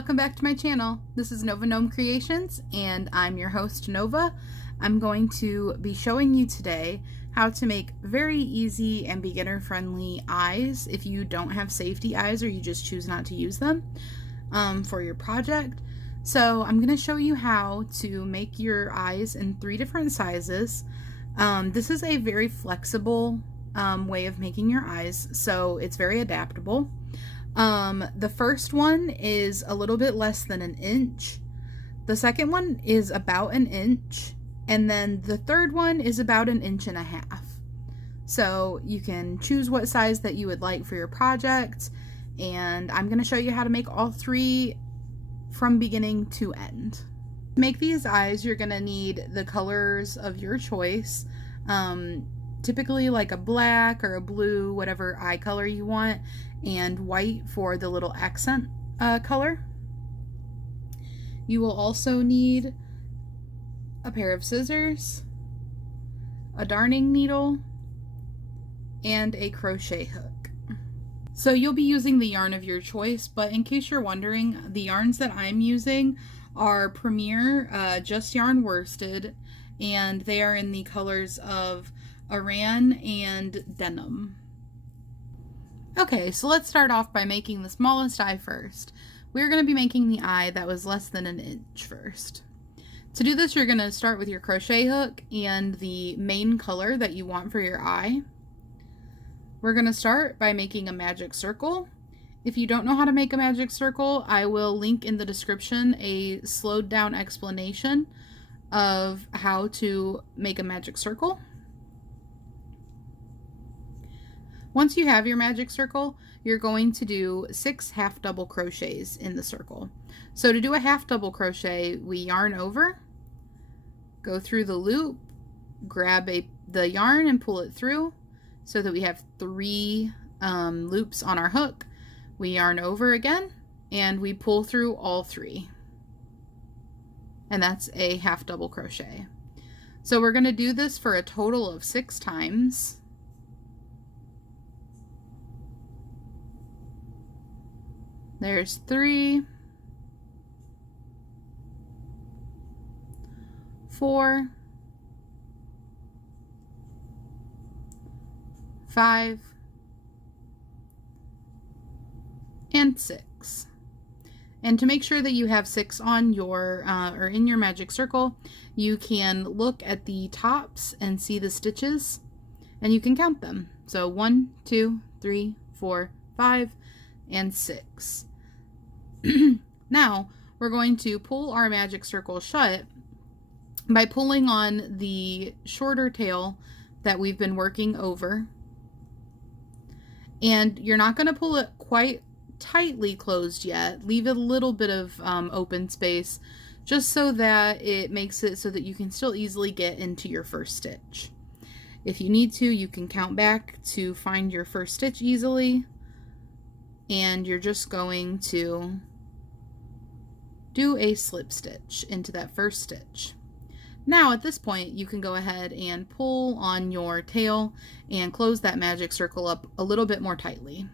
welcome back to my channel. This is Nova Gnome Creations and I'm your host Nova. I'm going to be showing you today how to make very easy and beginner friendly eyes if you don't have safety eyes or you just choose not to use them for your project. So I'm going to show you how to make your eyes in 3 different sizes. This is a very flexible way of making your eyes, so it's very adaptable. The first one is a little bit less than an inch. The second one is about an inch. And then the third one is about 1.5 inches. So you can choose what size that you would like for your project. And I'm going to show you how to make all 3 from beginning to end. To make these eyes, you're going to need the colors of your choice. Typically like a black or a blue, whatever eye color you want, and white for the little accent color. You will also need a pair of scissors, a darning needle, and a crochet hook. So you'll be using the yarn of your choice, but in case you're wondering, the yarns that I'm using are Premier Just Yarn Worsted, and they are in the colors of Aran and Denim. Okay, so let's start off by making the smallest eye first. We're going to be making the eye that was less than 1 inch first. To do this, you're going to start with your crochet hook and the main color that you want for your eye. We're going to start by making a magic circle. If you don't know how to make a magic circle, I will link in the description a slowed down explanation of how to make a magic circle. Once you have your magic circle, you're going to do 6 half double crochets in the circle. So to do a half double crochet, we yarn over, go through the loop, grab the yarn and pull it through so that we have 3 loops on our hook. We yarn over again and we pull through all 3. And that's a half double crochet. So we're going to do this for a total of 6 times. There's 3, 4, 5, and 6. And to make sure that you have 6 on your or in your magic circle, you can look at the tops and see the stitches, and you can count them. So 1, 2, 3, 4, 5, and 6. Now we're going to pull our magic circle shut by pulling on the shorter tail that we've been working over, and you're not going to pull it quite tightly closed yet. Leave a little bit of open space just so that it makes it so that you can still easily get into your first stitch. If you need to, you can count back to find your first stitch easily, and you're just going to do a slip stitch into that first stitch. Now at this point you can go ahead and pull on your tail and close that magic circle up a little bit more tightly.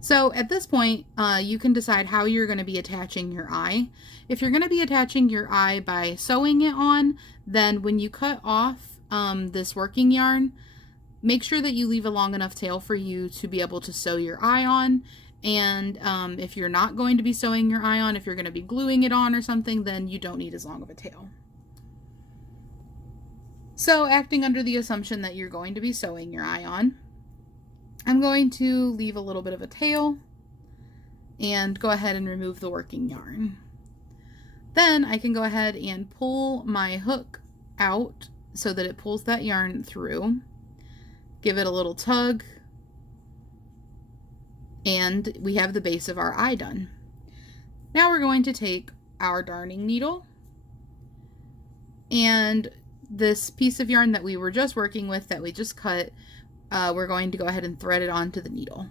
So at this point you can decide how you're going to be attaching your eye. If you're going to be attaching your eye by sewing it on, then when you cut off this working yarn, make sure that you leave a long enough tail for you to be able to sew your eye on. And if you're not going to be sewing your eye on, if you're going to be gluing it on or something, then you don't need as long of a tail. So acting under the assumption that you're going to be sewing your eye on, I'm going to leave a little bit of a tail and go ahead and remove the working yarn. Then I can go ahead and pull my hook out so that it pulls that yarn through. Give it a little tug, and we have the base of our eye done. Now we're going to take our darning needle and this piece of yarn that we were just working with that we just cut, we're going to go ahead and thread it onto the needle.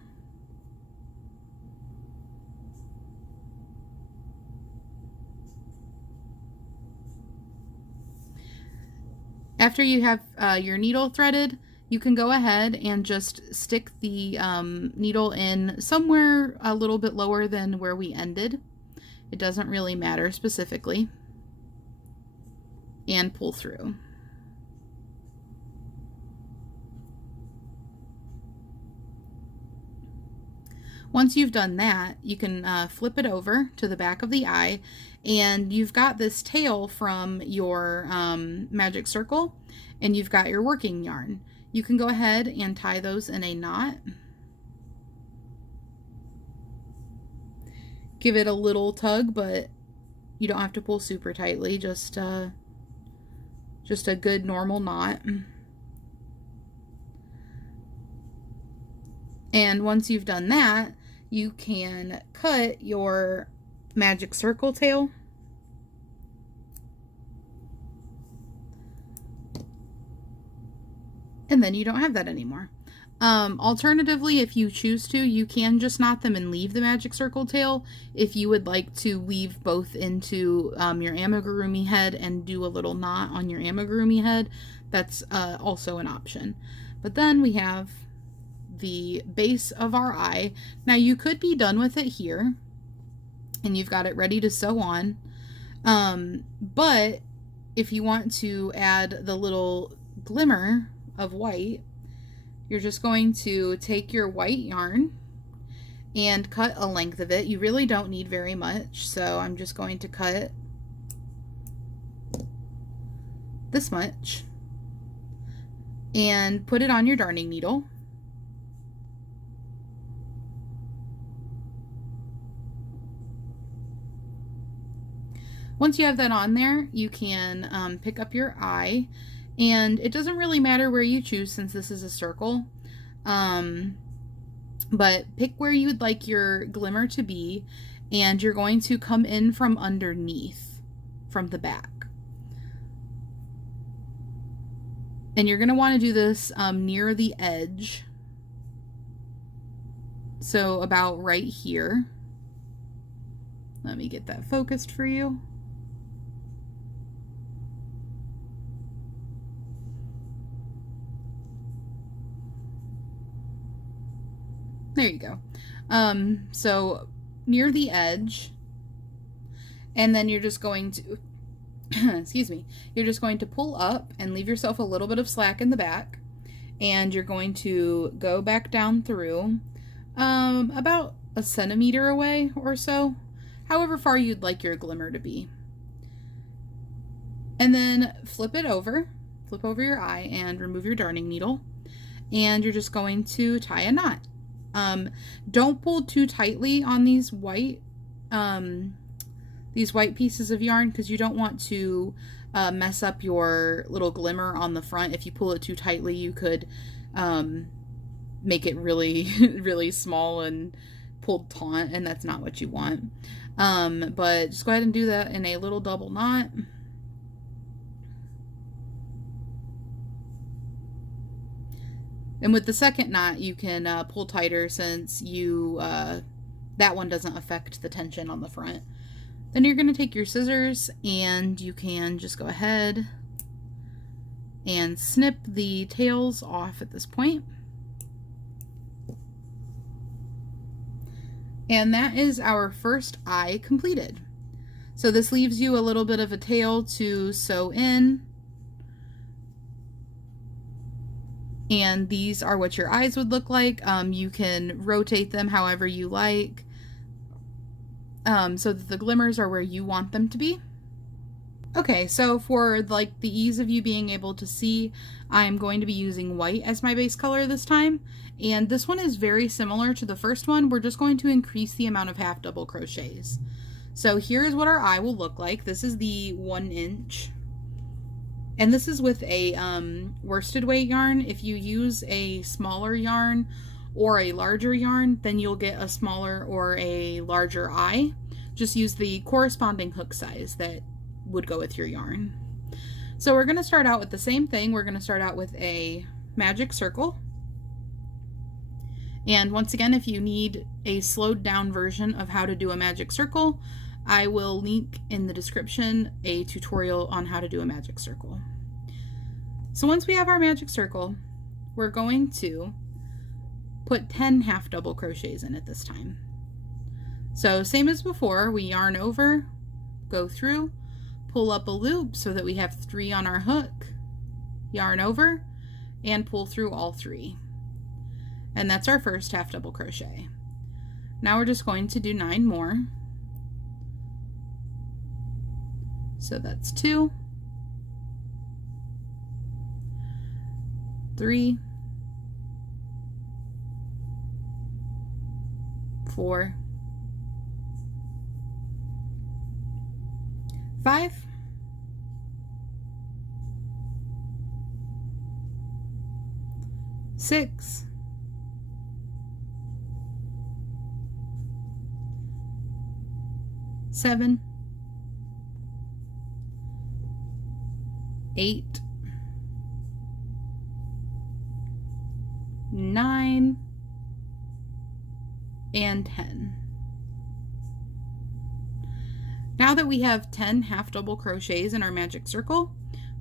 After you have your needle threaded, you can go ahead and just stick the needle in somewhere a little bit lower than where we ended. It doesn't really matter specifically. And pull through. Once you've done that, you can flip it over to the back of the eye, and you've got this tail from your magic circle, and you've got your working yarn. You can go ahead and tie those in a knot. Give it a little tug, but you don't have to pull super tightly, just a good normal knot. And once you've done that, you can cut your magic circle tail. And then you don't have that anymore. Alternatively, if you choose to, you can just knot them and leave the magic circle tail. If you would like to weave both into your amigurumi head and do a little knot on your amigurumi head, that's also an option. But then we have the base of our eye. Now you could be done with it here and you've got it ready to sew on. But if you want to add the little glimmer of white, you're just going to take your white yarn and cut a length of it. You really don't need very much, so I'm just going to cut this much and put it on your darning needle. Once you have that on there, you can pick up your eye, and it doesn't really matter where you choose since this is a circle, but pick where you would like your glimmer to be, and you're going to come in from underneath, from the back. And you're going to want to do this near the edge, so about right here. Let me get that focused for you. There you go. So near the edge, and then you're just going to, excuse me, you're just going to pull up and leave yourself a little bit of slack in the back, and you're going to go back down through about a centimeter away or so, however far you'd like your glimmer to be. And then flip over your eye and remove your darning needle, and you're just going to tie a knot. Don't pull too tightly on these white pieces of yarn, because you don't want to mess up your little glimmer on the front. If you pull it too tightly, you could make it really really small and pulled taut, and that's not what you want. But just go ahead and do that in a little double knot. And with the second knot, you can pull tighter, since that one doesn't affect the tension on the front. Then you're going to take your scissors, and you can just go ahead and snip the tails off at this point. And that is our first eye completed. So this leaves you a little bit of a tail to sew in. And these are what your eyes would look like. You can rotate them however you like, so that the glimmers are where you want them to be. Okay, so for like the ease of you being able to see, I'm going to be using white as my base color this time. And this one is very similar to the first one. We're just going to increase the amount of half double crochets. So here's what our eye will look like. This is the 1 inch. And this is with a worsted weight yarn. If you use a smaller yarn or a larger yarn, then you'll get a smaller or a larger eye. Just use the corresponding hook size that would go with your yarn. So we're going to start out with the same thing. We're going to start out with a magic circle. And once again, if you need a slowed down version of how to do a magic circle, I will link in the description a tutorial on how to do a magic circle. So once we have our magic circle, we're going to put 10 half double crochets in it this time. So same as before, we yarn over, go through, pull up a loop so that we have 3 on our hook, yarn over, and pull through all 3. And that's our first half double crochet. Now we're just going to do 9 more. So that's 2, 3, 4, 5, 6, 7, 8, 9, and 10. Now that we have 10 half double crochets in our magic circle,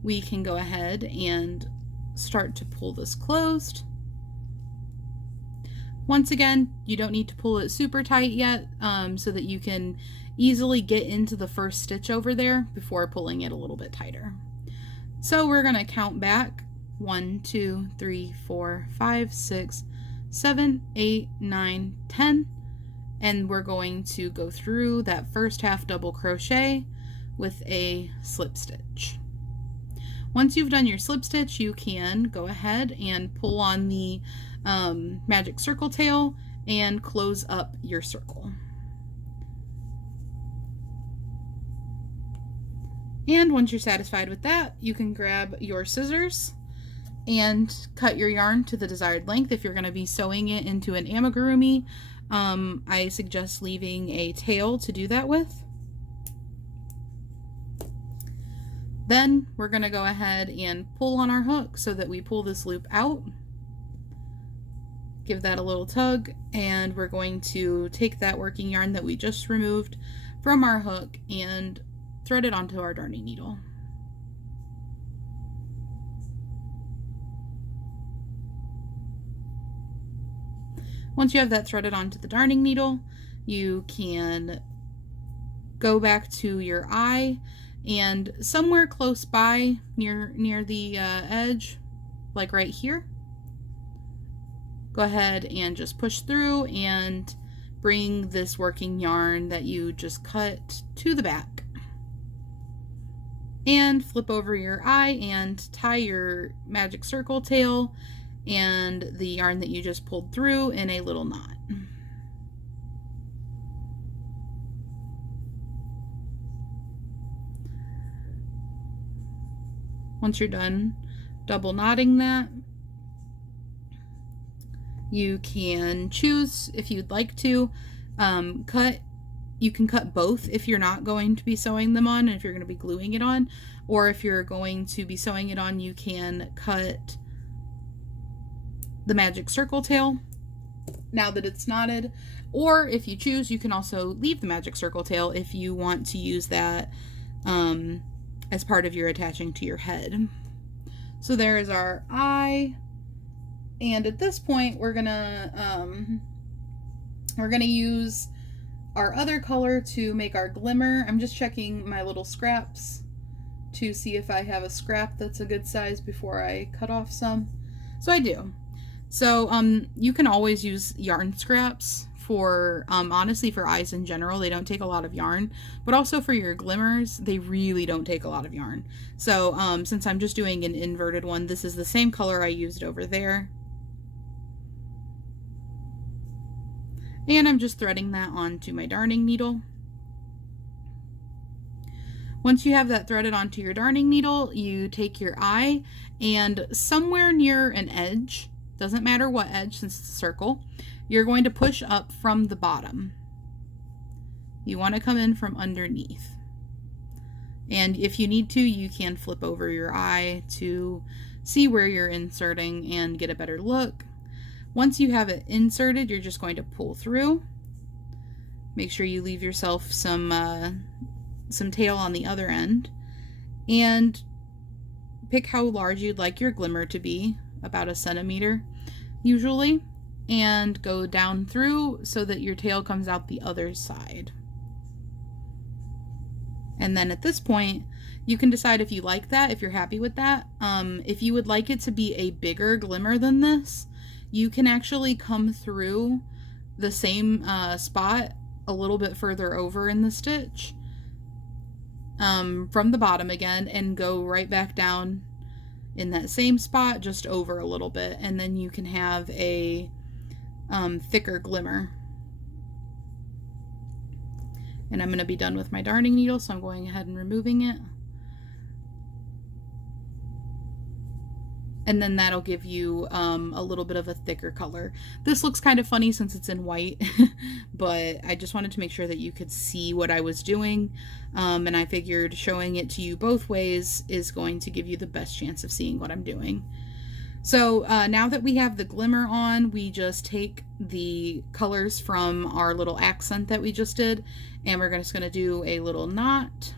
we can go ahead and start to pull this closed. Once again, you don't need to pull it super tight yet, so that you can easily get into the first stitch over there before pulling it a little bit tighter. So we're going to count back 1, 2, 3, 4, 5, 6, 7, 8, 9, 10, and we're going to go through that first half double crochet with a slip stitch. Once you've done your slip stitch, you can go ahead and pull on the magic circle tail and close up your circle. And once you're satisfied with that, you can grab your scissors and cut your yarn to the desired length. If you're going to be sewing it into an amigurumi, I suggest leaving a tail to do that with. Then we're going to go ahead and pull on our hook so that we pull this loop out. Give that a little tug, and we're going to take that working yarn that we just removed from our hook and thread it onto our darning needle. Once you have that threaded onto the darning needle, you can go back to your eye, and somewhere close by near the edge, like right here, go ahead and just push through and bring this working yarn that you just cut to the back. And flip over your eye and tie your magic circle tail and the yarn that you just pulled through in a little knot. Once you're done double knotting that, you can choose if you'd like to cut. You can cut both if you're not going to be sewing them on, and if you're going to be gluing it on, or if you're going to be sewing it on, you can cut the magic circle tail now that it's knotted, or if you choose, you can also leave the magic circle tail if you want to use that as part of your attaching to your head. So there is our eye, and at this point we're gonna use our other color to make our glimmer. I'm just checking my little scraps to see if I have a scrap that's a good size before I cut off some. So I do. So you can always use yarn scraps for honestly for eyes in general. They don't take a lot of yarn, but also for your glimmers they really don't take a lot of yarn. So since I'm just doing an inverted one, this is the same color I used over there. And I'm just threading that onto my darning needle. Once you have that threaded onto your darning needle, you take your eye and somewhere near an edge, doesn't matter what edge since it's a circle, you're going to push up from the bottom. You want to come in from underneath. And if you need to, you can flip over your eye to see where you're inserting and get a better look. Once you have it inserted, you're just going to pull through. Make sure you leave yourself some tail on the other end, and pick how large you'd like your glimmer to be. about a centimeter usually, and go down through so that your tail comes out the other side. And then at this point, you can decide if you like that, if you're happy with that. If you would like it to be a bigger glimmer than this, you can actually come through the same spot a little bit further over in the stitch from the bottom again, and go right back down in that same spot, just over a little bit, and then you can have a thicker glimmer. And I'm going to be done with my darning needle, so I'm going ahead and removing it. And then that'll give you a little bit of a thicker color. This looks kind of funny since it's in white, but I just wanted to make sure that you could see what I was doing. And I figured showing it to you both ways is going to give you the best chance of seeing what I'm doing. So now that we have the glimmer on, we just take the colors from our little accent that we just did, and we're just going to do a little knot.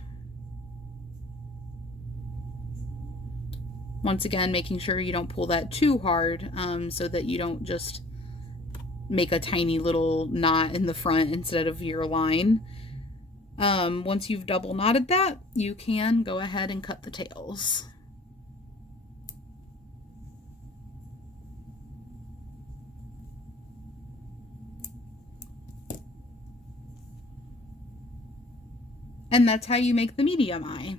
Once again, making sure you don't pull that too hard so that you don't just make a tiny little knot in the front instead of your line. Once you've double knotted that, you can go ahead and cut the tails. And that's how you make the medium eye.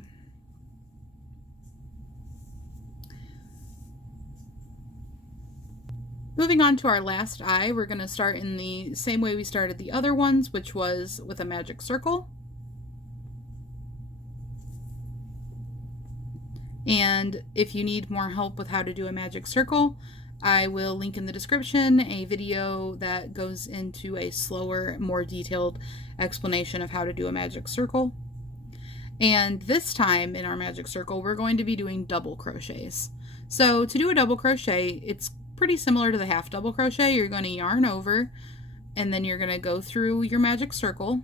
Moving on to our last eye, we're going to start in the same way we started the other ones, which was with a magic circle. And if you need more help with how to do a magic circle, I will link in the description a video that goes into a slower, more detailed explanation of how to do a magic circle. And this time in our magic circle, we're going to be doing double crochets. So to do a double crochet, it's pretty similar to the half double crochet. You're going to yarn over, and then you're going to go through your magic circle.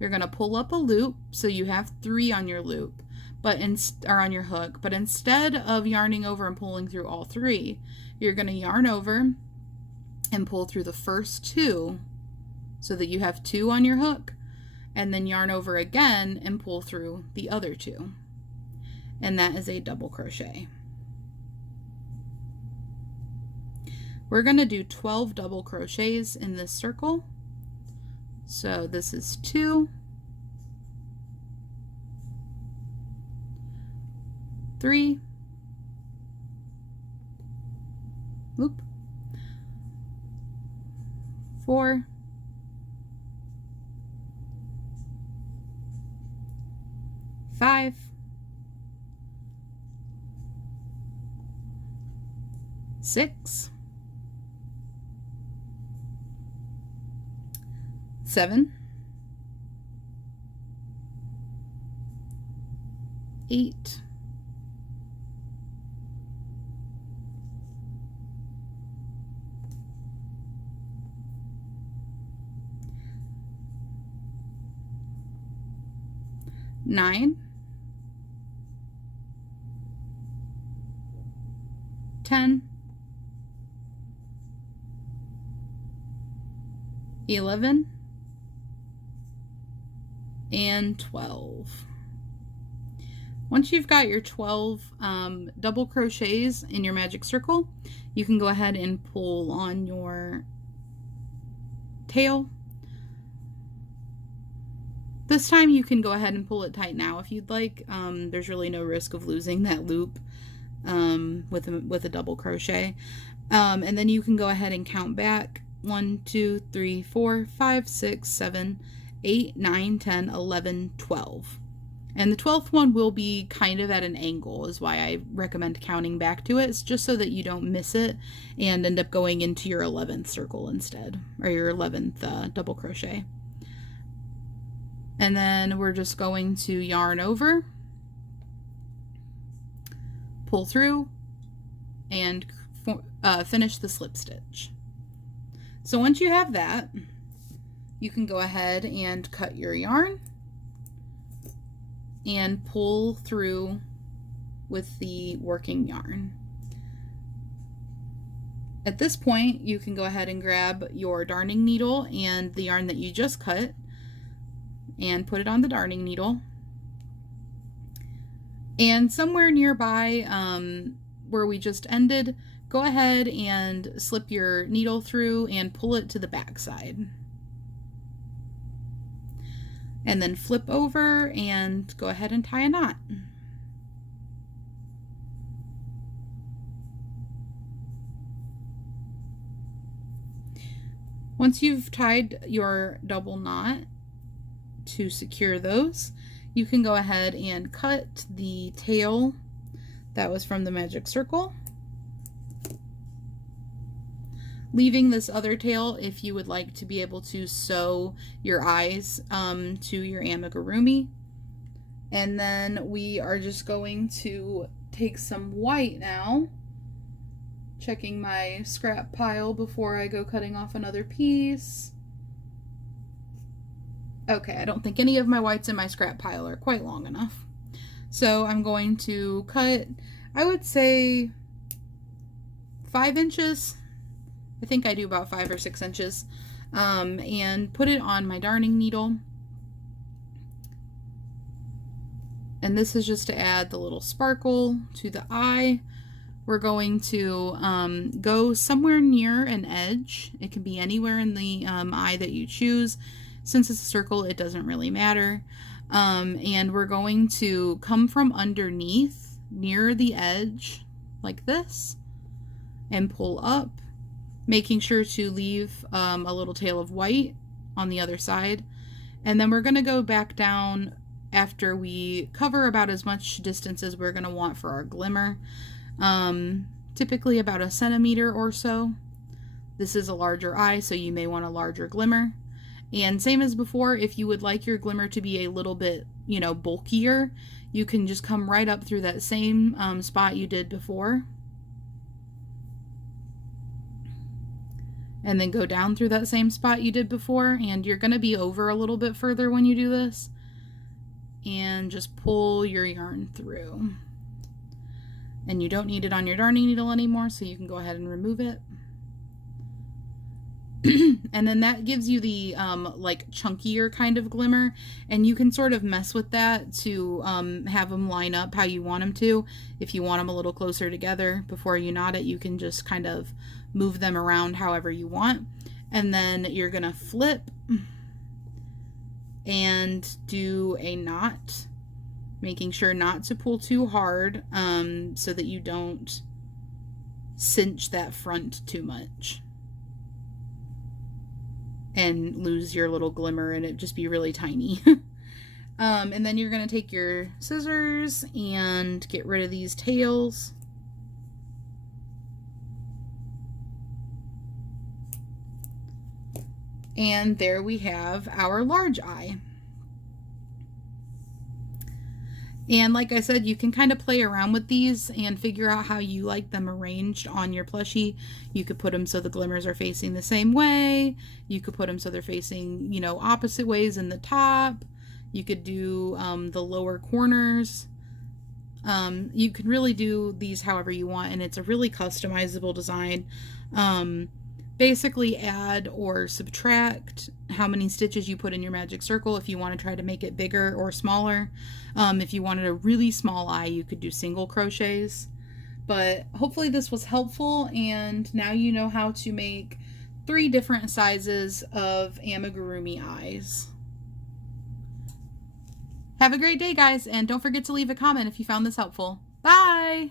You're going to pull up a loop, so you have 3 on your loop, or on your hook. But instead of yarning over and pulling through all 3, you're going to yarn over and pull through the first 2, so that you have 2 on your hook, and then yarn over again and pull through the other 2. And that is a double crochet. We're going to do 12 double crochets in this circle. So this is 2, 3, 4, 5, 6, 7, 8, 9, 10, 11, and 12. Once you've got your 12 double crochets in your magic circle, you can go ahead and pull on your tail. This time you can go ahead and pull it tight now if you'd like. There's really no risk of losing that loop with a double crochet. And then you can go ahead and count back 1, 2, 3, 4, 5, 6, 7, 8, 9, 10, 11, 12. And the 12th one will be kind of at an angle, is why I recommend counting back to it. It's just so that you don't miss it and end up going into your 11th circle instead, or your 11th double crochet. And then we're just going to yarn over, pull through, and finish the slip stitch. So once you have that, you can go ahead and cut your yarn and pull through with the working yarn. At this point, you can go ahead and grab your darning needle and the yarn that you just cut and put it on the darning needle. And somewhere nearby where we just ended, go ahead and slip your needle through and pull it to the back side. And then flip over and go ahead and tie a knot. Once you've tied your double knot to secure those, you can go ahead and cut the tail that was from the magic circle, leaving this other tail if you would like to be able to sew your eyes to your amigurumi. And then we are just going to take some white now, checking my scrap pile before I go cutting off another piece. Okay, I don't think any of my whites in my scrap pile are quite long enough. So I'm going to cut, I would say 5 inches. I think I do about 5 or 6 inches. And put it on my darning needle. And this is just to add the little sparkle to the eye. We're going to go somewhere near an edge. It can be anywhere in the eye that you choose. Since it's a circle, it doesn't really matter. And we're going to come from underneath near the edge like this and pull up, making sure to leave a little tail of white on the other side. And then we're going to go back down after we cover about as much distance as we're going to want for our glimmer. Typically about 1 centimeter or so. This is a larger eye, so you may want a larger glimmer. And same as before, if you would like your glimmer to be a little bit, you know, bulkier, you can just come right up through that same spot you did before. And then go down through that same spot you did before, and you're going to be over a little bit further when you do this. And just pull your yarn through. And you don't need it on your darning needle anymore, so you can go ahead and remove it. And then that gives you the like chunkier kind of glimmer, and you can sort of mess with that to have them line up how you want them to. If you want them a little closer together before you knot it, you can just kind of move them around however you want. And then you're gonna flip and do a knot, making sure not to pull too hard so that you don't cinch that front too much and lose your little glimmer and it just be really tiny. And then you're going to take your scissors and get rid of these tails. And there we have our large eye. And like I said, you can kind of play around with these and figure out how you like them arranged on your plushie. You could put them so the glimmers are facing the same way. You could put them so they're facing, you know, opposite ways in the top. You could do the lower corners. You can really do these however you want, and it's a really customizable design. Basically add or subtract how many stitches you put in your magic circle if you want to try to make it bigger or smaller. If you wanted a really small eye, you could do single crochets. But hopefully this was helpful, and now you know how to make 3 different sizes of amigurumi eyes. Have a great day, guys, and don't forget to leave a comment if you found this helpful. Bye!